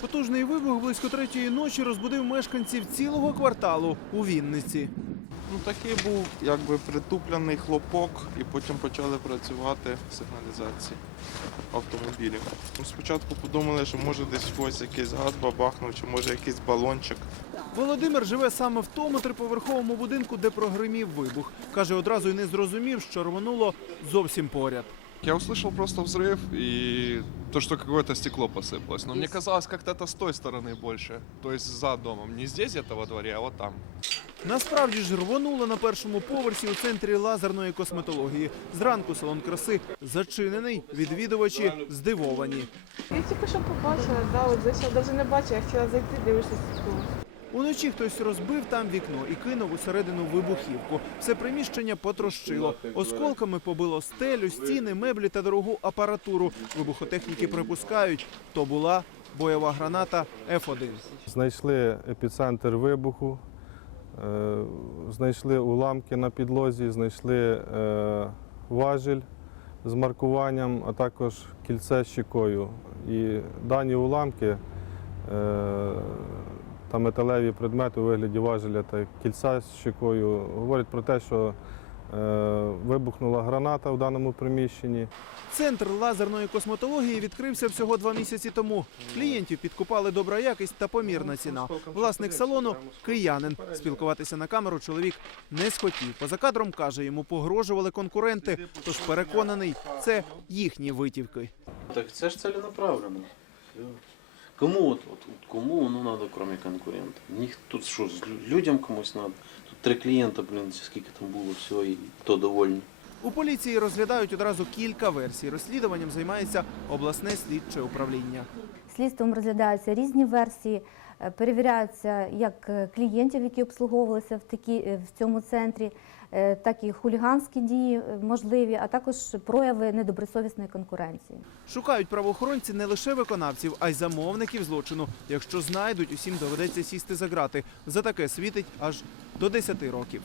Потужний вибух близько третьої ночі розбудив мешканців цілого кварталу у Вінниці. Ну такий був якби притуплений хлопок, і потім почали працювати сигналізації автомобілів. Ну, спочатку подумали, що може десь ось якийсь газ бабахнув, чи може якийсь балончик. Володимир живе саме в тому триповерховому будинку, де прогримів вибух. Каже, одразу й не зрозумів, що рвонуло зовсім поряд Я услышал просто взрыв и то, что какое-то стекло посыпалось. Но мне казалось, как-то это с той стороны больше. То есть за домом. Не здесь где-то во дворе, а вот там. Насправді ж рвонуло на першому поверсі у центрі лазерної косметології. Зранку салон краси зачинений, відвідувачі здивовані. Я тільки що побачила, да, от зайшла, навіть не бачила, я хотіла зайти, дивишся тут. Уночі хтось розбив там вікно і кинув усередину вибухівку. Все приміщення потрощило. Осколками побило стелю, стіни, меблі та дорогу апаратуру. Вибухотехніки припускають, то була бойова граната F1. Знайшли епіцентр вибуху, е, знайшли уламки на підлозі, знайшли е, важіль з маркуванням, а також кільце з щекою. І дані уламки е, та металеві предмети у вигляді важеля та кільця з щекою говорять про те, що е, вибухнула граната в даному приміщенні. Центр лазерної косметології відкрився всього два місяці тому. Клієнтів підкупали добра якість та помірна ціна. Власник салону киянин. Спілкуватися на камеру чоловік не схотів. Поза кадром каже, йому погрожували конкуренти. Тож переконаний, це їхні витівки. Так це ж целенаправленно. Кому от, от, от кому воно надо, кроме конкурента? Ніх тут що, людям комусь надо? Тут три клієнта, блін, скільки там було, все, і то довольні. У поліції розглядають одразу кілька версій. Розслідуванням займається обласне слідче управління. Слідством розглядаються різні версії, е, перевіряються як е, клієнтів, які обслуговувалися в, такі, е, в цьому центрі, так і хуліганські дії можливі, а також прояви недобросовісної конкуренції. Шукають правоохоронці не лише виконавців, а й замовників злочину. Якщо знайдуть, усім доведеться сісти за грати. За таке світить аж до 10 років.